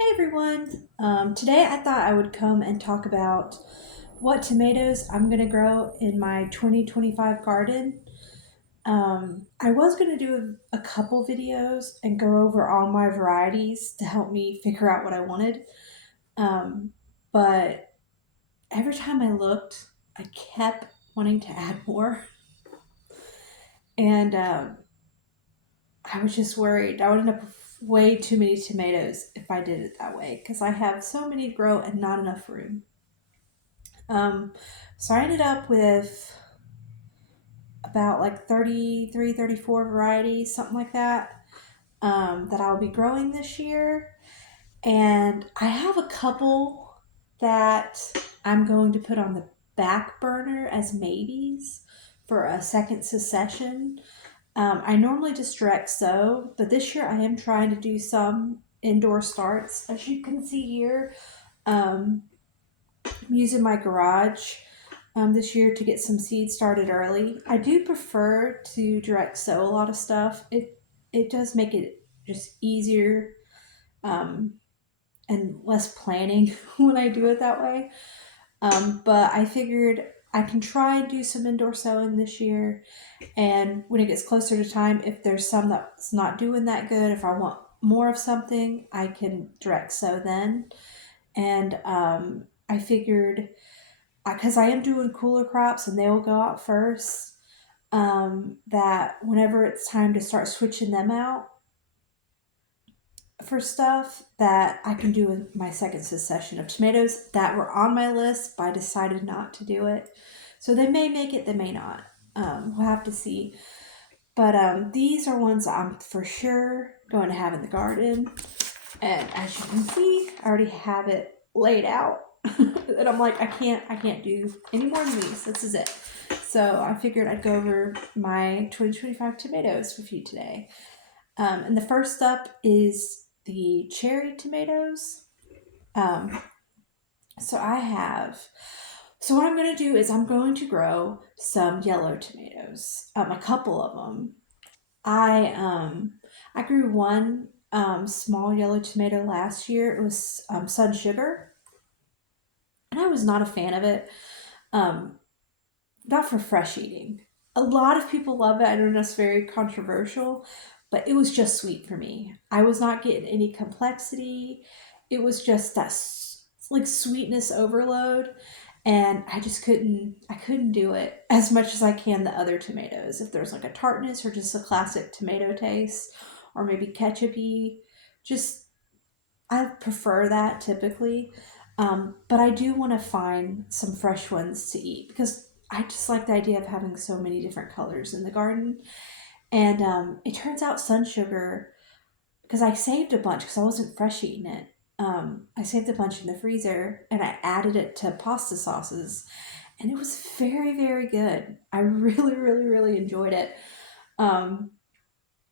Hey everyone! Today I thought I would come and talk about what tomatoes I'm going to grow in my 2025 garden. I was going to do a couple videos and go over all my varieties to help me figure out what I wanted. Um, but every time I looked, I kept wanting to add more. And I was just worried I would end up with way too many tomatoes if I did it that way because I have so many to grow and not enough room. Um, so I ended up with about like 33, 34 varieties, something like that, that I'll be growing this year. And I have a couple that I'm going to put on the back burner as maybes for a second succession. I normally just direct sow, but this year I am trying to do some indoor starts, as you can see here. Um, I'm using my garage this year to get some seeds started early. I do prefer to direct sow a lot of stuff. It does make it just easier um, and less planning when I do it that way. But I figured I can try and do some indoor sowing this year. And when it gets closer to time, if there's some that's not doing that good, if I want more of something, I can direct sow then. And I figured because I am doing cooler crops and they will go out first, that whenever it's time to start switching them out for stuff, that I can do with my second succession of tomatoes that were on my list, but I decided not to do it. So they may make it, they may not. We'll have to see. But these are ones I'm for sure going to have in the garden. And as you can see, I already have it laid out. And I'm like, I can't do any more than these. This is it. So I figured I'd go over my 2025 tomatoes with you today. And the first up is the cherry tomatoes. Um, so I have. So what I'm going to do is I'm going to grow some yellow tomatoes. A couple of them. I grew one small yellow tomato last year. It was sun sugar, and I was not a fan of it. Um, not for fresh eating. A lot of people love it. I don't know, it's very controversial, but it was just sweet for me. I was not getting any complexity. It was just that like sweetness overload, and I couldn't do it as much as I can the other tomatoes. If there's like a tartness or just a classic tomato taste or maybe ketchupy, just I prefer that typically. But I do want to find some fresh ones to eat because I just like the idea of having so many different colors in the garden. And it turns out sun sugar, because I saved a bunch because I wasn't fresh eating it. I saved a bunch in the freezer and I added it to pasta sauces, and it was very, very good. I really, really, really enjoyed it. Um,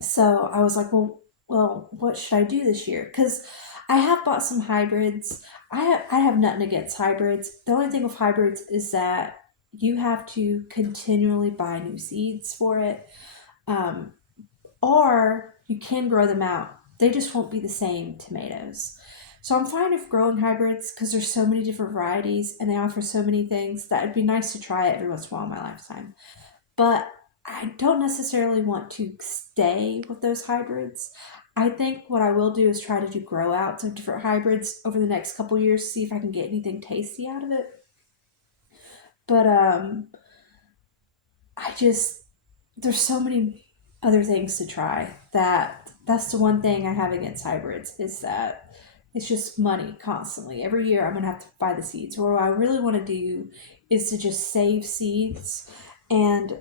so I was like, well, what should I do this year? Because I have bought some hybrids. I have nothing against hybrids. The only thing with hybrids is that you have to continually buy new seeds for it, um, or you can grow them out. They just won't be the same tomatoes. So I'm fine with growing hybrids because there's so many different varieties and they offer so many things that it'd be nice to try it every once in a while in my lifetime. But I don't necessarily want to stay with those hybrids. I think what I will do is try to do grow outs of different hybrids over the next couple years, see if I can get anything tasty out of it. But I just there's so many other things to try that's the one thing I have against hybrids is that it's just money constantly. Every year I'm gonna have to buy the seeds. What I really want to do is to just save seeds and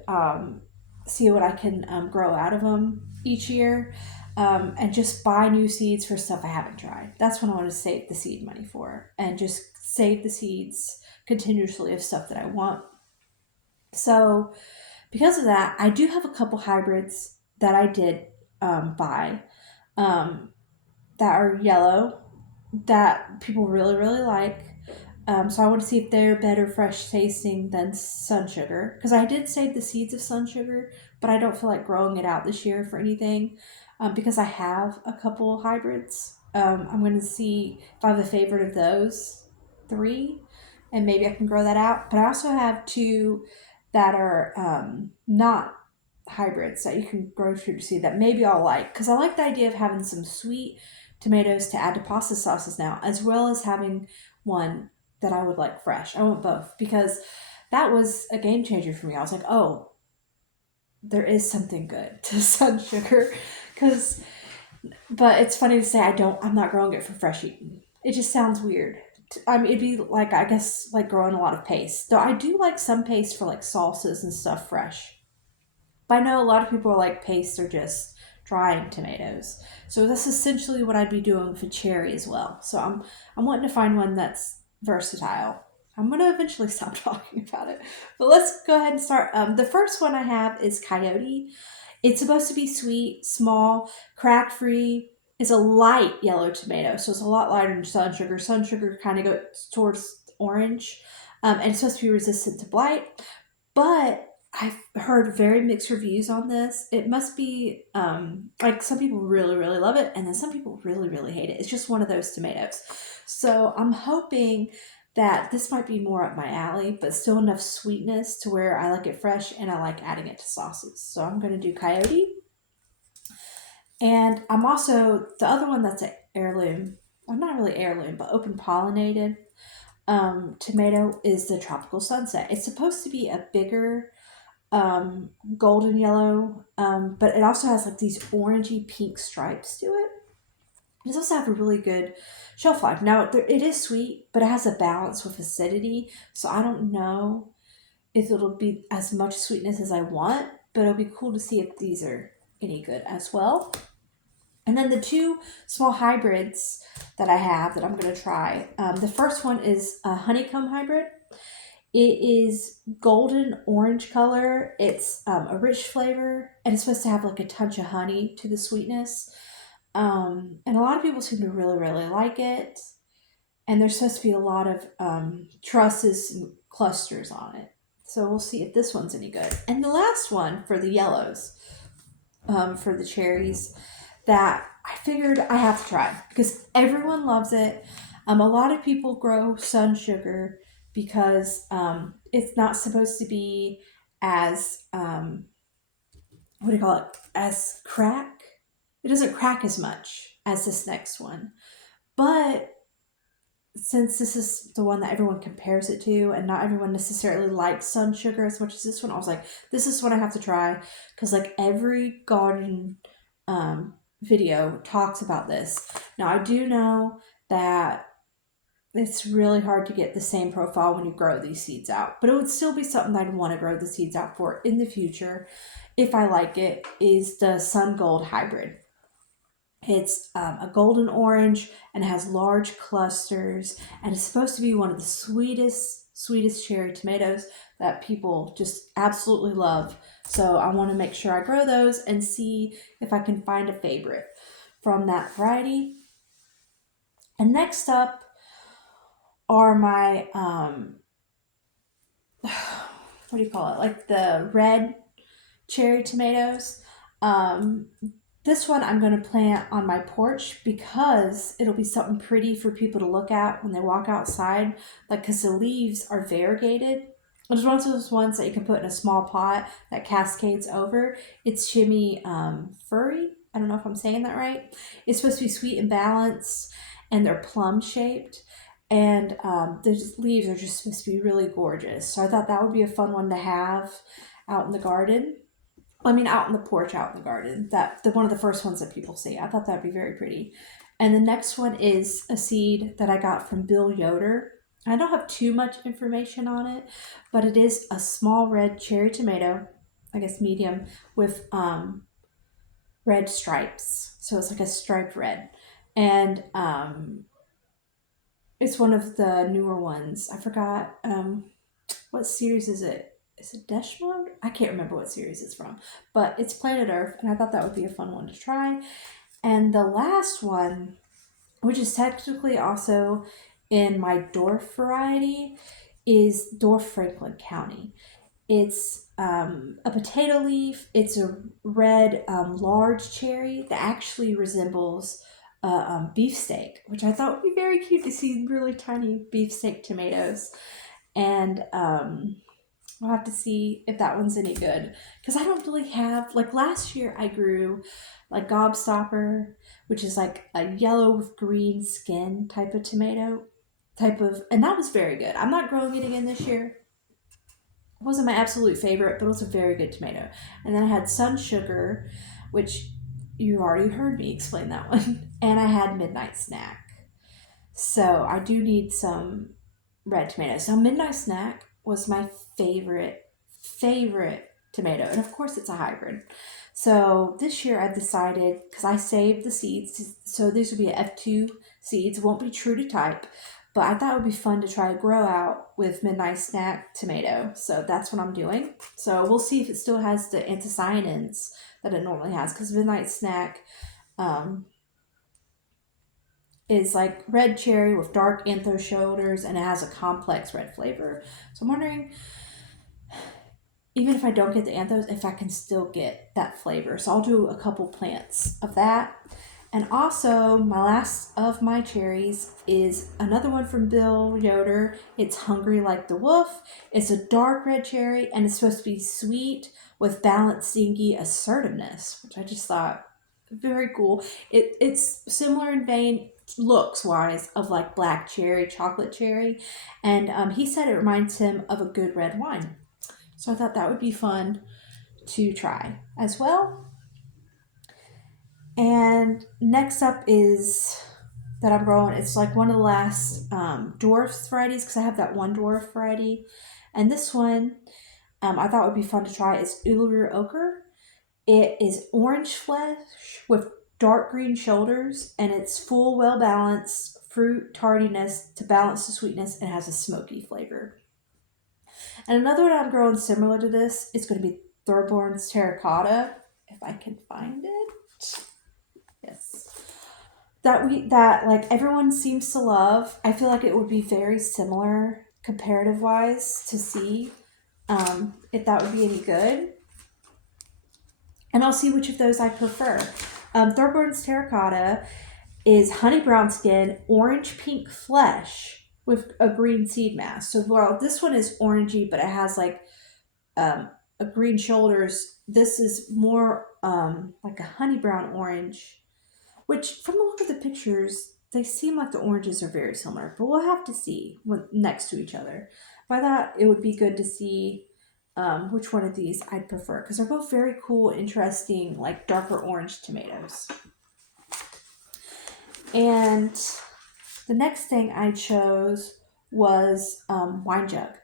see what I can grow out of them each year, and just buy new seeds for stuff I haven't tried. That's what I want to save the seed money for, and just save the seeds continuously of stuff that I want. So because of that, I do have a couple hybrids that I did buy, um, that are yellow that people really, really like. So I want to see if they're better fresh tasting than sun sugar. Because I did save the seeds of sun sugar, but I don't feel like growing it out this year for anything, because I have a couple hybrids. I'm going to see if I have a favorite of those three, and maybe I can grow that out. But I also have two that are not hybrids that you can grow through seed that maybe I'll like, because I like the idea of having some sweet tomatoes to add to pasta sauces now, as well as having one that I would like fresh. I want both because that was a game changer for me. I was like, oh, there is something good to sun sugar, because but it's funny to say I'm not growing it for fresh eating. It just sounds weird. I mean, it'd be like, I guess, like growing a lot of paste. Though I do like some paste for like salsas and stuff fresh. But I know a lot of people are like paste are just drying tomatoes. So that's essentially what I'd be doing for cherry as well. So I'm wanting to find one that's versatile. I'm gonna eventually stop talking about it, but let's go ahead and start. The first one I have is Coyote. It's supposed to be sweet, small, crack free. It's a light yellow tomato, so it's a lot lighter than sun sugar. Sun sugar kind of goes towards orange, and it's supposed to be resistant to blight. But I've heard very mixed reviews on this. It must be like some people really, really love it, and then some people really, really hate it. It's just one of those tomatoes. So I'm hoping that this might be more up my alley, but still enough sweetness to where I like it fresh and I like adding it to sauces. So I'm going to do Coyote. And I'm also, the other one that's an heirloom, I'm not really heirloom, but open pollinated tomato is the Tropical Sunset. It's supposed to be a bigger golden yellow, but it also has like these orangey pink stripes to it. It also have a really good shelf life. Now it is sweet, but it has a balance with acidity, so I don't know if it'll be as much sweetness as I want, but it'll be cool to see if these are any good as well. And then the two small hybrids that I have that I'm going to try. The first one is a honeycomb hybrid. It is golden orange color. It's a rich flavor, and it's supposed to have like a touch of honey to the sweetness. And a lot of people seem to really, really like it. And there's supposed to be a lot of trusses and clusters on it. So we'll see if this one's any good. And the last one for the yellows, for the cherries, that I figured I have to try because everyone loves it. A lot of people grow sun sugar because it's not supposed to be as what do you call it? As crack. It doesn't crack as much as this next one, but since this is the one that everyone compares it to, and not everyone necessarily likes sun sugar as much as this one, I was like, this is what I have to try because like every garden video talks about this. Now I do know that it's really hard to get the same profile when you grow these seeds out, but it would still be something I'd want to grow the seeds out for in the future if I like it, is the Sun Gold hybrid. It's a golden orange and it has large clusters, and it's supposed to be one of the sweetest cherry tomatoes that people just absolutely love. So I want to make sure I grow those and see if I can find a favorite from that variety. And next up are my what do you call it? Like the red cherry tomatoes. Um, this one I'm going to plant on my porch because it'll be something pretty for people to look at when they walk outside. Like, because the leaves are variegated. It's one of those ones that you can put in a small pot that cascades over. It's shimmy furry. I don't know if I'm saying that right. It's supposed to be sweet and balanced, and they're plum shaped. And the leaves are just supposed to be really gorgeous. So I thought that would be a fun one to have out in the garden. I mean, out in the porch, out in the garden. One of the first ones that people see. I thought that'd be very pretty. And the next one is a seed that I got from Bill Yoder. I don't have too much information on it, but it is a small red cherry tomato, I guess medium, with red stripes. So it's like a striped red. And it's one of the newer ones. I forgot what series is it? Is it Desh Mode? I can't remember what series it's from, but it's Planet Earth, and I thought that would be a fun one to try. And the last one, which is technically also in my dwarf variety, is Dwarf Franklin County. It's a potato leaf. It's a red large cherry that actually resembles beefsteak, which I thought would be very cute to see really tiny beefsteak tomatoes. And we'll have to see if that one's any good. Because I don't really have, like last year I grew like gobstopper, which is like a yellow with green skin type of tomato, and that was very good. I'm not growing it again this year. It wasn't my absolute favorite, but it was a very good tomato. And then I had Sun Sugar, which you already heard me explain that one. And I had Midnight Snack. So I do need some red tomatoes. Now, Midnight Snack was my favorite tomato. And of course, it's a hybrid. So this year I've decided, because I saved the seeds, so these would be F2 seeds, won't be true to type, but I thought it would be fun to try to grow out with Midnight Snack tomato. So that's what I'm doing. So we'll see if it still has the anthocyanins that it normally has, because Midnight Snack um, is like red cherry with dark antho shoulders, and it has a complex red flavor. So I'm wondering, even if I don't get the anthos, if I can still get that flavor. So I'll do a couple plants of that. And also, my last of my cherries is another one from Bill Yoder. It's Hungry Like the Wolf. It's a dark red cherry, and it's supposed to be sweet with balanced, stingy assertiveness, which I just thought very cool. It's similar in vein, looks wise, of like black cherry, chocolate cherry, and he said it reminds him of a good red wine. So I thought that would be fun to try as well. And next up is that I'm growing. It's like one of the last dwarf varieties, because I have that one dwarf variety. And this one I thought would be fun to try is Uluru Ochre. It is orange flesh with dark green shoulders, and it's full, well balanced fruit tardiness to balance the sweetness, and has a smoky flavor. And another one I'm growing similar to this is going to be Thorborn's Terracotta, if I can find it. Yes. That like everyone seems to love. I feel like it would be very similar comparative wise to see if that would be any good. And I'll see which of those I prefer. Thorborn's Terracotta is honey brown skin, orange pink flesh with a green seed mass. So while this one is orangey, but it has like a green shoulders, this is more like a honey brown orange, which from the look of the pictures, they seem like the oranges are very similar, but we'll have to see next to each other. But I thought it would be good to see which one of these I'd prefer, because they're both very cool, interesting, like darker orange tomatoes. And the next thing I chose was Wine Jug.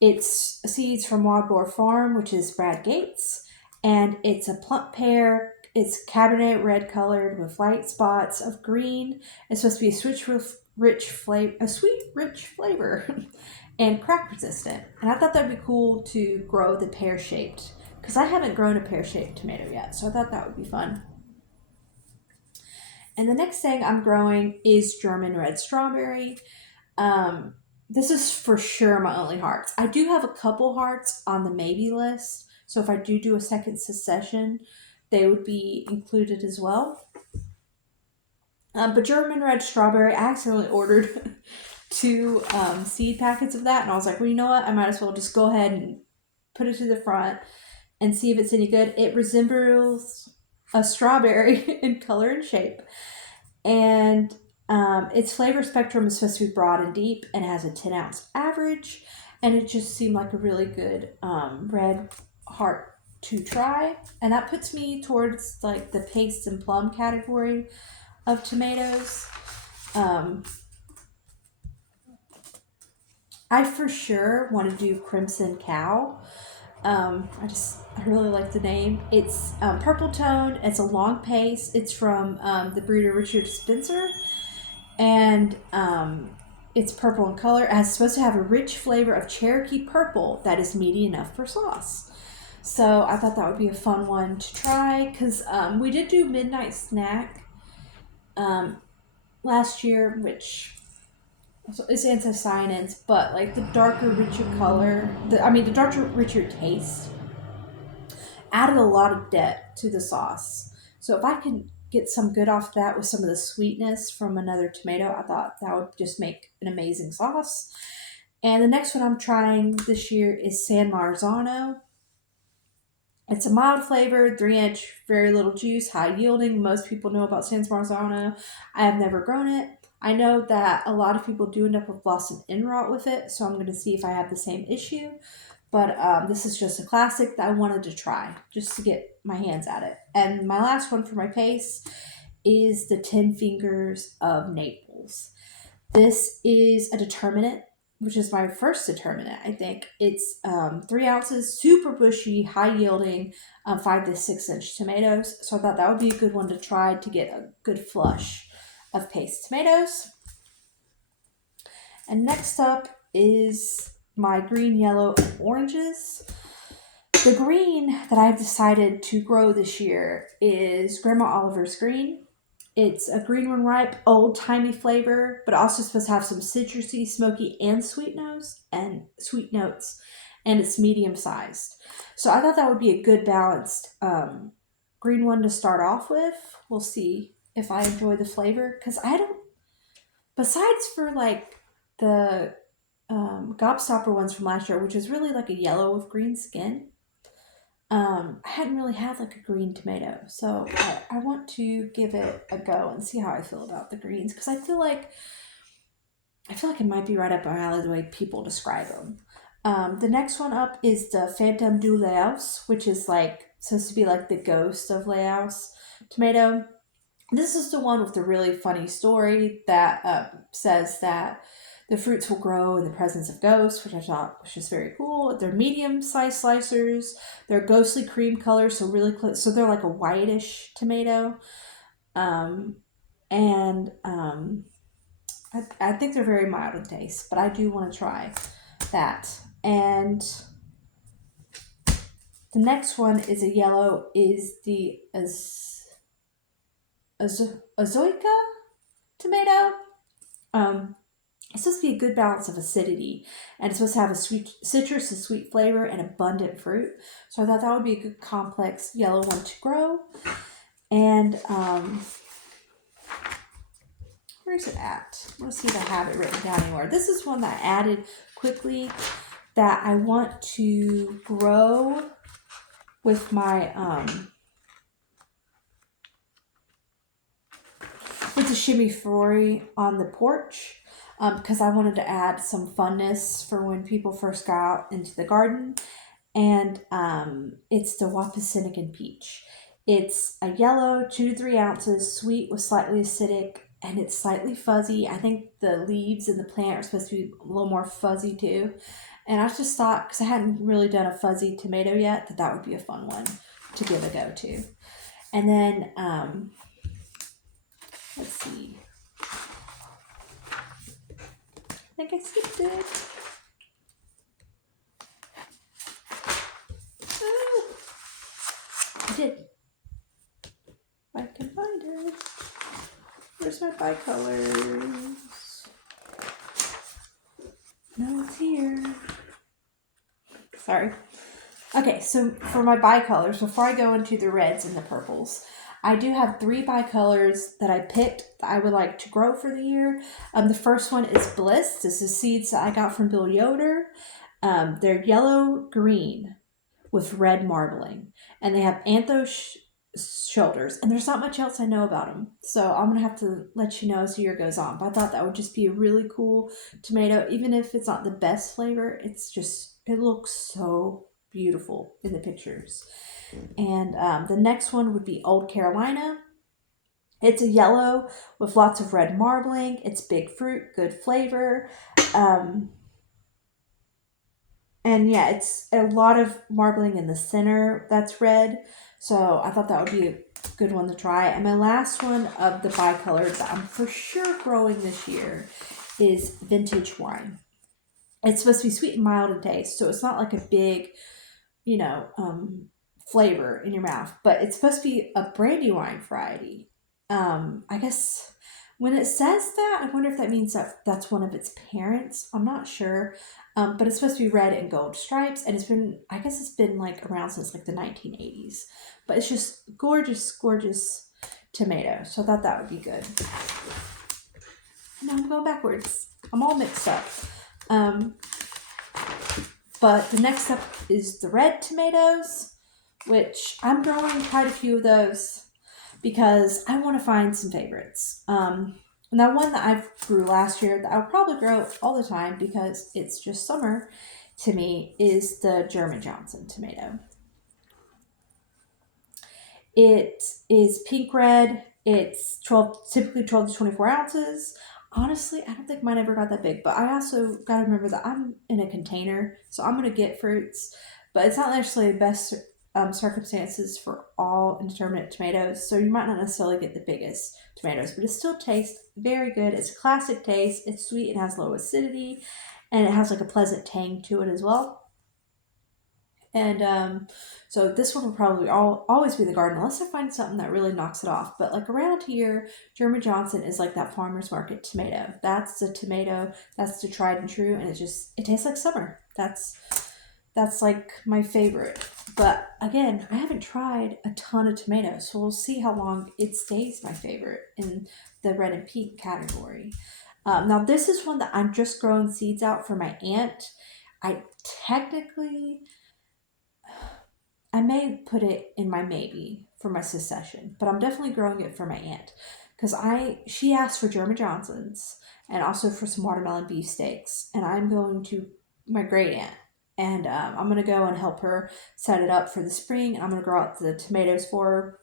It's seeds from Wild Boar Farm, which is Brad Gates, and it's a plump pear. It's Cabernet red colored with light spots of green. It's supposed to be a sweet, rich flavor, and crack resistant. And I thought that'd be cool to grow the pear shaped, because I haven't grown a pear shaped tomato yet. So I thought that would be fun. And the next thing I'm growing is German red strawberry. This is for sure my only hearts. I do have a couple hearts on the maybe list. So if I do a second succession, they would be included as well. But German red strawberry, I accidentally ordered 2 seed packets of that. And I was like, well, you know what? I might as well just go ahead and put it to the front and see if it's any good. It resembles a strawberry in color and shape. And its flavor spectrum is supposed to be broad and deep, and has a 10-ounce average. And it just seemed like a really good red heart to try. And that puts me towards like the paste and plum category of tomatoes. I for sure want to do Crimson Cow. I really like the name. It's purple toned. It's a long paste. It's from the breeder Richard Spencer, and it's purple in color. It's supposed to have a rich flavor of Cherokee purple that is meaty enough for sauce. So I thought that would be a fun one to try, because we did do Midnight Snack last year, which is anthocyanins, but like the darker, richer color, the darker, richer taste added a lot of depth to the sauce. So if I can get some good off that with some of the sweetness from another tomato. I thought that would just make an amazing sauce. And the next one I'm trying this year is San Marzano. It's a mild flavored, 3 inch, very little juice, high yielding. Most people know about San Marzano. I have never grown it. I know that a lot of people do end up with Blossom in rot with it, so I'm going to see if I have the same issue. But this is just a classic that I wanted to try just to get my hands at it. And my last one for my pace is the 10 Fingers of Naples. This is a determinate, which is my first determinate, I think. It's 3 ounces, super bushy, high yielding, 5 to 6 inch tomatoes. So I thought that would be a good one to try to get a good flush of paste tomatoes. And next up is my green, yellow, and oranges. The green that I've decided to grow this year is Grandma Oliver's green. It's a green when ripe, old timey flavor, but also supposed to have some citrusy, smoky, and sweet notes, and it's medium sized. So I thought that would be a good balanced green one to start off with. We'll see if I enjoy the flavor because I don't. Besides for like the Gobstopper ones from last year, which is really like a yellow with green skin. I hadn't really had like a green tomato, so I want to give it a go and see how I feel about the greens because I feel like it might be right up my alley the way people describe them. The next one up is the Phantom du Laos, which is like supposed to be like the ghost of Laos tomato. This is the one with the really funny story that says that the fruits will grow in the presence of ghosts, which I thought was just very cool. They're medium-sized slicers. They're ghostly cream color, so really close. So they're like a whitish tomato, and I think they're very mild in taste. But I do want to try that. And the next one is a yellow. Is the Azoika tomato. It's supposed to be a good balance of acidity, and it's supposed to have a sweet citrus, a sweet flavor, and abundant fruit. So I thought that would be a good complex yellow one to grow. And where's it at? Let's see if I have it written down anywhere. This is one that I added quickly that I want to grow with my with the chimichurri on the porch. Because I wanted to add some funness for when people first got out into the garden. And it's the Wampasinican peach. It's a yellow, 2 to 3 ounces, sweet with slightly acidic, and it's slightly fuzzy. I think the leaves and the plant are supposed to be a little more fuzzy too. And I just thought, because I hadn't really done a fuzzy tomato yet, that would be a fun one to give a go to. And then, let's see. I think I skipped it. Oh, I did. If I can find it. Where's my bicolors? No, it's here. Sorry. Okay, so for my bicolors, before I go into the reds and the purples, I do have 3 bicolors that I picked that I would like to grow for the year. The first one is Bliss. This is seeds that I got from Bill Yoder. They're yellow-green with red marbling. And they have anthos shoulders. And there's not much else I know about them. So I'm going to have to let you know as the year goes on. But I thought that would just be a really cool tomato. Even if it's not the best flavor, it's just, it looks so beautiful in the pictures. And the next one would be Old Carolina. It's a yellow with lots of red marbling. It's big fruit, good flavor. And yeah, it's a lot of marbling in the center that's red. So I thought that would be a good one to try. And my last one of the bicolors that I'm for sure growing this year is Vintage Wine. It's supposed to be sweet and mild in taste. So it's not like a big, flavor in your mouth, but it's supposed to be a brandy wine variety. I guess when it says that, I wonder if that means that that's one of its parents. I'm not sure, but it's supposed to be red and gold stripes, and it's been like around since like the 1980s. But it's just gorgeous, gorgeous tomato. So I thought that would be good. No, I'm going backwards. I'm all mixed up. But the next up is the red tomatoes, which I'm growing quite a few of those because I want to find some favorites. Now, one that I grew last year that I'll probably grow all the time because it's just summer to me is the German Johnson tomato. It is pink red. It's typically 12 to 24 ounces. Honestly, I don't think mine ever got that big, but I also got to remember that I'm in a container, so I'm going to get fruits, but it's not necessarily the best circumstances for all indeterminate tomatoes, so you might not necessarily get the biggest tomatoes, but it still tastes very good. It's a classic taste. It's sweet and has low acidity, and it has like a pleasant tang to it as well. And so this one will probably always be the garden unless I find something that really knocks it off. But like around here, German Johnson is like that farmer's market tomato. That's the tomato. That's the tried and true, and it tastes like summer. That's like my favorite. But again, I haven't tried a ton of tomatoes, so we'll see how long it stays my favorite in the red and pink category. Now this is one that I'm just growing seeds out for my aunt. I technically I may put it in my maybe for my secession, but I'm definitely growing it for my aunt because she asked for German Johnsons and also for some watermelon beef steaks, and I'm going to my great aunt, and I'm gonna go and help her set it up for the spring. I'm gonna grow out the tomatoes for her.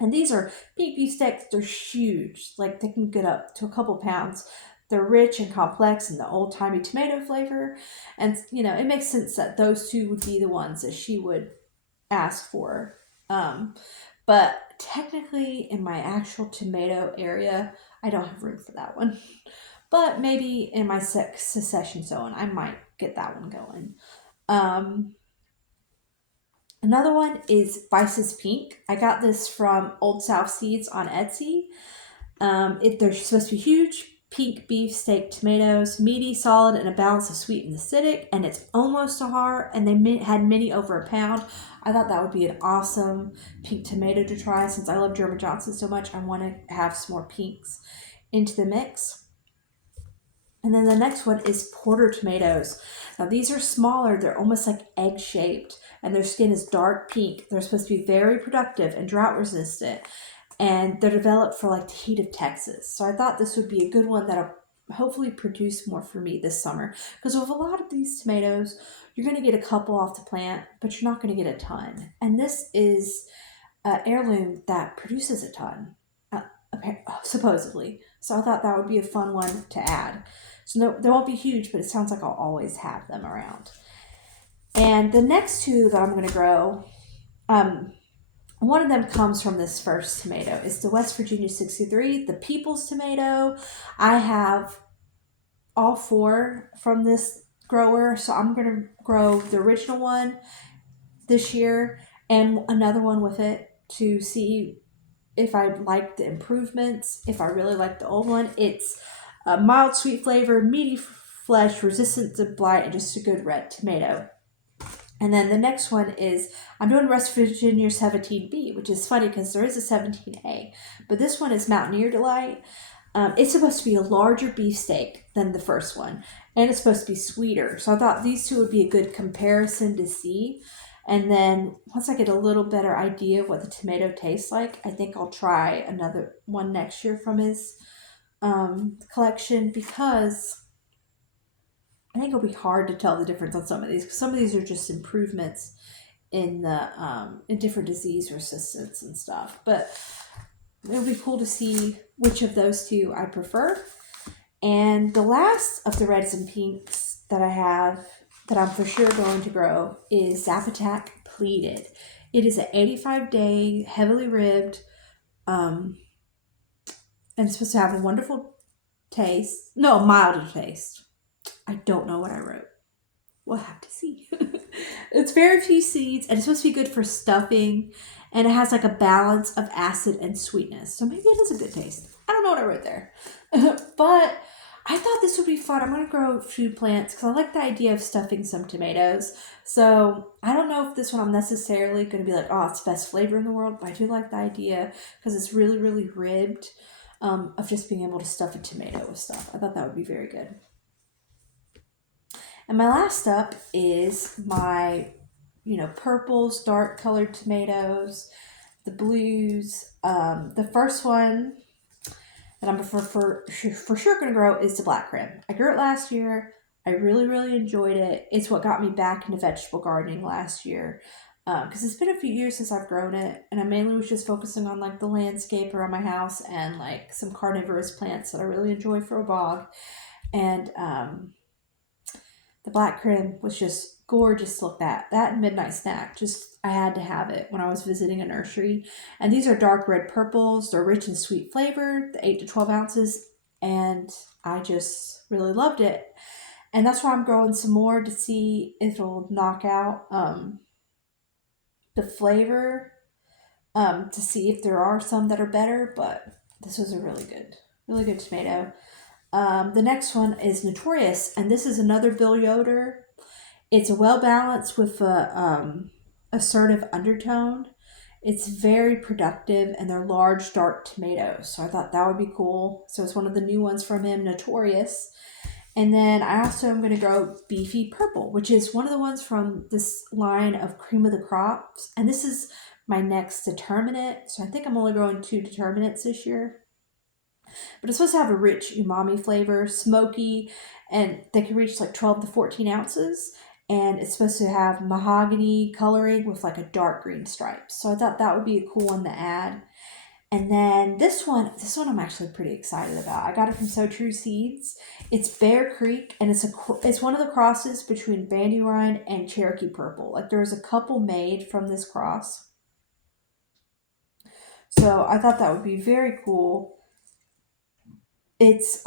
And these are big beef steaks. They're huge. Like they can get up to a couple pounds. They're rich and complex in the old timey tomato flavor. And, it makes sense that those two would be the ones that she would ask for. Um, but technically, in my actual tomato area, I don't have room for that one. But maybe in my secession zone, I might get that one going. Um, Another one is Vice's Pink. I got this from Old South Seeds on Etsy. They're supposed to be huge pink beef steak tomatoes, meaty, solid, and a balance of sweet and acidic, and it's almost a heart, and they had many over a pound. I thought that would be an awesome pink tomato to try. Since I love German Johnson so much, I want to have some more pinks into the mix. And then the next one is Porter tomatoes. Now these are smaller, they're almost like egg shaped, and their skin is dark pink. They're supposed to be very productive and drought resistant, and they're developed for like the heat of Texas. So I thought this would be a good one that'll hopefully produce more for me this summer. Because with a lot of these tomatoes, you're going to get a couple off the plant, but you're not going to get a ton. And this is an heirloom that produces a ton, supposedly. So I thought that would be a fun one to add. So no, they won't be huge, but it sounds like I'll always have them around. And the next two that I'm going to grow, one of them comes from this first tomato. It's the West Virginia 63, the People's tomato. I have all four from this grower, so I'm going to grow the original one this year and another one with it to see if I like the improvements, if I really like the old one. It's a mild sweet flavor, meaty flesh, resistant to blight, and just a good red tomato. And then the next one is, I'm doing West Virginia 17B, which is funny because there is a 17A. But this one is Mountaineer Delight. It's supposed to be a larger beefsteak than the first one. And it's supposed to be sweeter. So I thought these two would be a good comparison to see. And then once I get a little better idea of what the tomato tastes like, I think I'll try another one next year from his collection, because I think it'll be hard to tell the difference on some of these, because some of these are just improvements in the in different disease resistance and stuff. But it'll be cool to see which of those two I prefer. And the last of the reds and pinks that I have that I'm for sure going to grow is Zapotac Pleated. It is an 85-day, heavily ribbed, and it's supposed to have a wonderful taste. No, milder taste. I don't know what I wrote. We'll have to see. It's very few seeds, and it's supposed to be good for stuffing, and it has like a balance of acid and sweetness. So maybe it is a good taste. I don't know what I wrote there. But I thought this would be fun. I'm going to grow food plants because I like the idea of stuffing some tomatoes. So I don't know if this one I'm necessarily going to be like, oh, it's best flavor in the world, but I do like the idea because it's really, really ribbed, of just being able to stuff a tomato with stuff. I thought that would be very good. And my last up is my, purples, dark colored tomatoes, the blues. The first one that I'm for sure going to grow is the black krim. I grew it last year. I really, really enjoyed it. It's what got me back into vegetable gardening last year. Because it's been a few years since I've grown it, and I mainly was just focusing on like the landscape around my house and like some carnivorous plants that I really enjoy for a bog. And the black krim was just gorgeous to look at. That and midnight snack, just I had to have it when I was visiting a nursery. And these are dark red purples. They're rich and sweet flavored, the 8 to 12 ounces, and I just really loved it. And that's why I'm growing some more to see if it'll knock out the flavor, to see if there are some that are better. But this was a really good tomato. The next one is Notorious, and this is another Bill Yoder. It's a well balanced with a assertive undertone. It's very productive, and they're large, dark tomatoes. So I thought that would be cool. So it's one of the new ones from him, Notorious. And then I also am going to grow Beefy Purple, which is one of the ones from this line of Cream of the Crops. And this is my next determinate. So I think I'm only growing 2 determinates this year. But it's supposed to have a rich umami flavor, smoky, and they can reach like 12 to 14 ounces. And it's supposed to have mahogany coloring with like a dark green stripe. So I thought that would be a cool one to add. And then this one I'm actually pretty excited about. I got it from So True Seeds. It's Bear Creek, and it's one of the crosses between Bandurine and Cherokee Purple. Like there's a couple made from this cross. So I thought that would be very cool. It's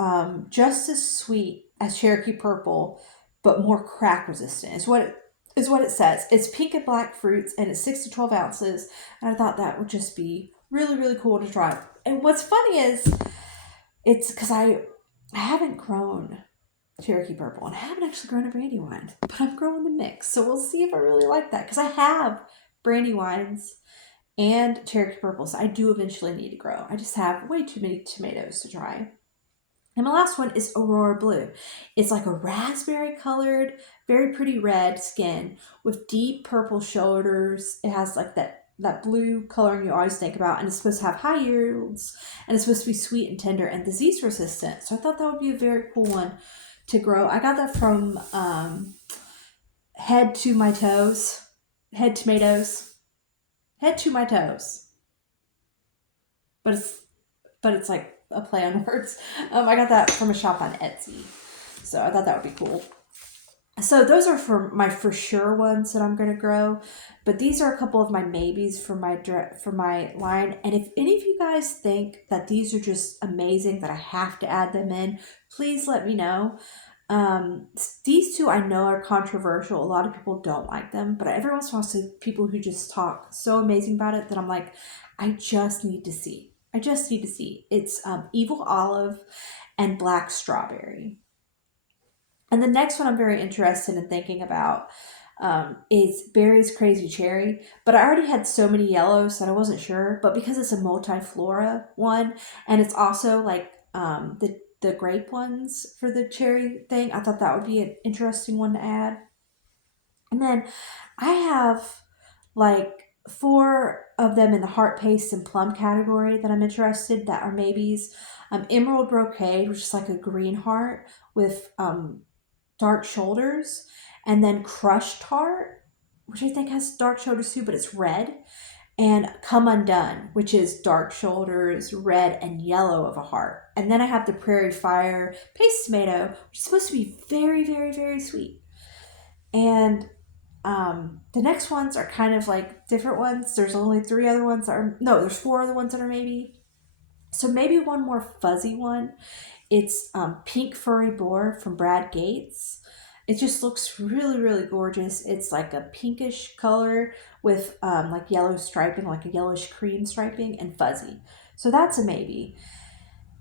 just as sweet as Cherokee Purple, but more crack resistant. Is what it says. It's pink and black fruits, and it's 6 to 12 ounces. And I thought that would just be really, really cool to try. And what's funny is it's because I haven't grown Cherokee Purple, and I haven't actually grown a Brandywine, but I'm growing the mix. So we'll see if I really like that because I have Brandywines and Cherokee Purples. I do eventually need to grow. I just have way too many tomatoes to try. And my last one is Aurora Blue. It's like a raspberry colored, very pretty red skin with deep purple shoulders. It has like that blue coloring you always think about, and it's supposed to have high yields, and it's supposed to be sweet and tender and disease resistant. So I thought that would be a very cool one to grow. I got that from Head to My Toes, Head Tomatoes, Head to My Toes, but it's like a play on words. I got that from a shop on Etsy, so I thought that would be cool. So those are for sure ones that I'm gonna grow, but these are a couple of my maybes for my line. And if any of you guys think that these are just amazing that I have to add them in, please let me know. These two I know are controversial. A lot of people don't like them, but every once in a while I see people who just talk so amazing about it that I'm like, I just need to see. I just need to see. It's Evil Olive and Black Strawberry. And the next one I'm very interested in thinking about is Berry's Crazy Cherry. But I already had so many yellows that I wasn't sure. But because it's a multiflora one, and it's also like the grape ones for the cherry thing, I thought that would be an interesting one to add. And then I have like four of them in the heart paste and plum category that I'm interested that are maybes. Emerald Brocade, which is like a green heart with dark shoulders, and then Crushed Heart, which I think has dark shoulders too, but it's red, and Come Undone, which is dark shoulders, red, and yellow of a heart. And then I have the Prairie Fire Paste Tomato, which is supposed to be very, very, very sweet. And the next ones are kind of like different ones. There's only three other ones that are, no, there's four other ones that are maybe. So maybe one more fuzzy one. It's Pink Furry Boar from Brad Gates. It just looks really, really gorgeous. It's like a pinkish color with like yellow striping, like a yellowish cream striping, and fuzzy. So that's a maybe.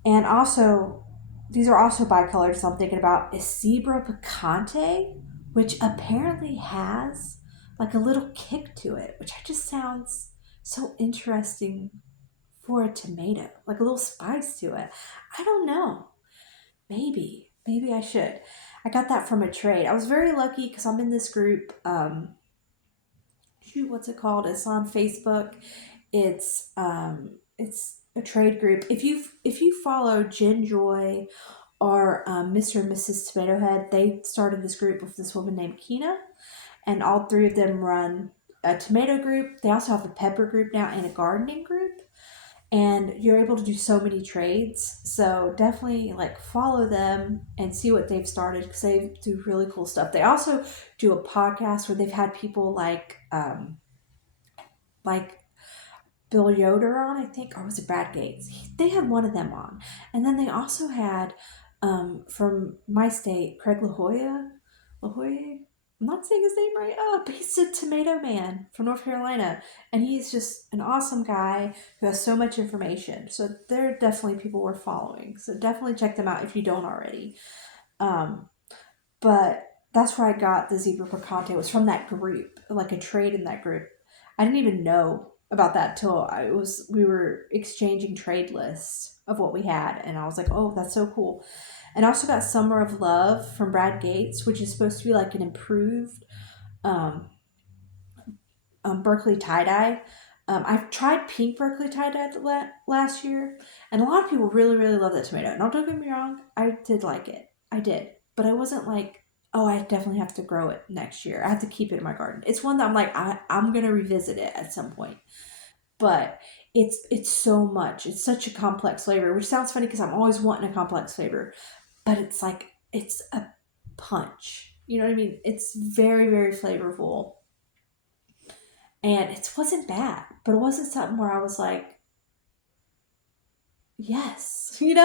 And also these are also bicolored, so I'm thinking about is Zebra Picante, which apparently has like a little kick to it, which just sounds so interesting for a tomato, like a little spice to it. I don't know. Maybe I should. I got that from a trade. I was very lucky because I'm in this group. Shoot, what's it called? It's on Facebook. It's a trade group. If you follow Jen Joy or Mr. and Mrs. Tomato Head, they started this group with this woman named Kina, and all three of them run a tomato group. They also have a pepper group now and a gardening group, and you're able to do so many trades. So definitely like follow them and see what they've started because they do really cool stuff. They also do a podcast where they've had people like Bill Yoder on, I think, or was it Brad Gates? They had one of them on, and then they also had from my state, Craig LaHoya. LaHoya. I'm not saying his name right. Oh, but he's a tomato man from North Carolina, and he's just an awesome guy who has so much information. So they're definitely people worth following. So definitely check them out if you don't already. Um, but that's where I got the Zebra Picante. It was from that group, like a trade in that group. I didn't even know about that till we were exchanging trade lists of what we had, and I was like, oh, that's so cool. And I also got Summer of Love from Brad Gates, which is supposed to be like an improved um, Berkeley tie dye. I've tried pink Berkeley tie dye last year, and a lot of people really, really love that tomato. Now, don't get me wrong, I did like it. I did. But I wasn't like, oh, I definitely have to grow it next year. I have to keep it in my garden. It's one that I'm like, I'm going to revisit it at some point. But it's so much. It's such a complex flavor, which sounds funny because I'm always wanting a complex flavor. But it's like, it's a punch. You know what I mean? It's very, very flavorful, and it wasn't bad, but it wasn't something where I was like, yes, which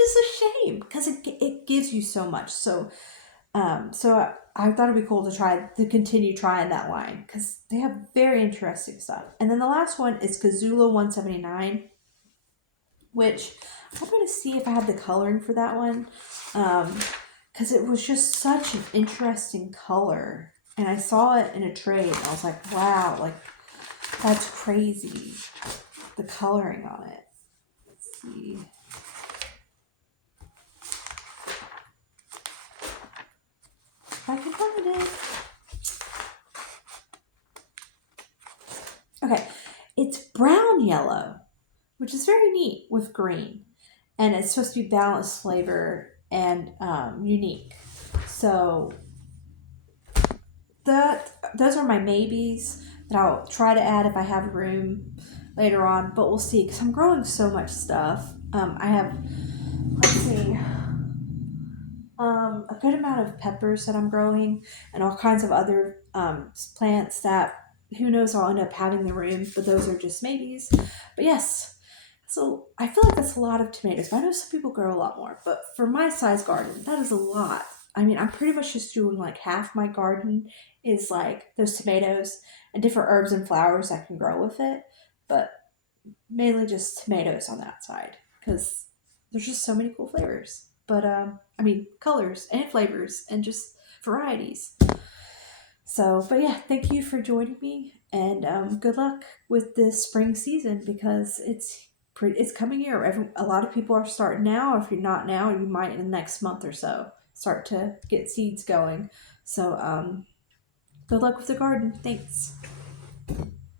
is a shame because it gives you so much. So I thought it'd be cool to continue trying that line because they have very interesting stuff. And then the last one is Kazula 179, which I'm going to see if I have the coloring for that one. Because it was just such an interesting color. And I saw it in a trade. And I was like, wow, like, that's crazy. The coloring on it. Let's see. If I can find it. Okay. It's brown yellow, which is very neat with green. And it's supposed to be balanced flavor and unique. So those are my maybes that I'll try to add if I have room later on, but we'll see because I'm growing so much stuff. I have, let's see, a good amount of peppers that I'm growing and all kinds of other plants that who knows I'll end up having the room, but those are just maybes. But yes, so I feel like that's a lot of tomatoes. But I know some people grow a lot more, but for my size garden, that is a lot. I mean, I'm pretty much just doing like half my garden is like those tomatoes and different herbs and flowers that can grow with it, but mainly just tomatoes on that side because there's just so many cool flavors. But I mean, colors and flavors and just varieties. So, but yeah, thank you for joining me, and good luck with this spring season because it's coming here. A lot of people are starting now. If you're not now, you might in the next month or so start to get seeds going. So, good luck with the garden. Thanks.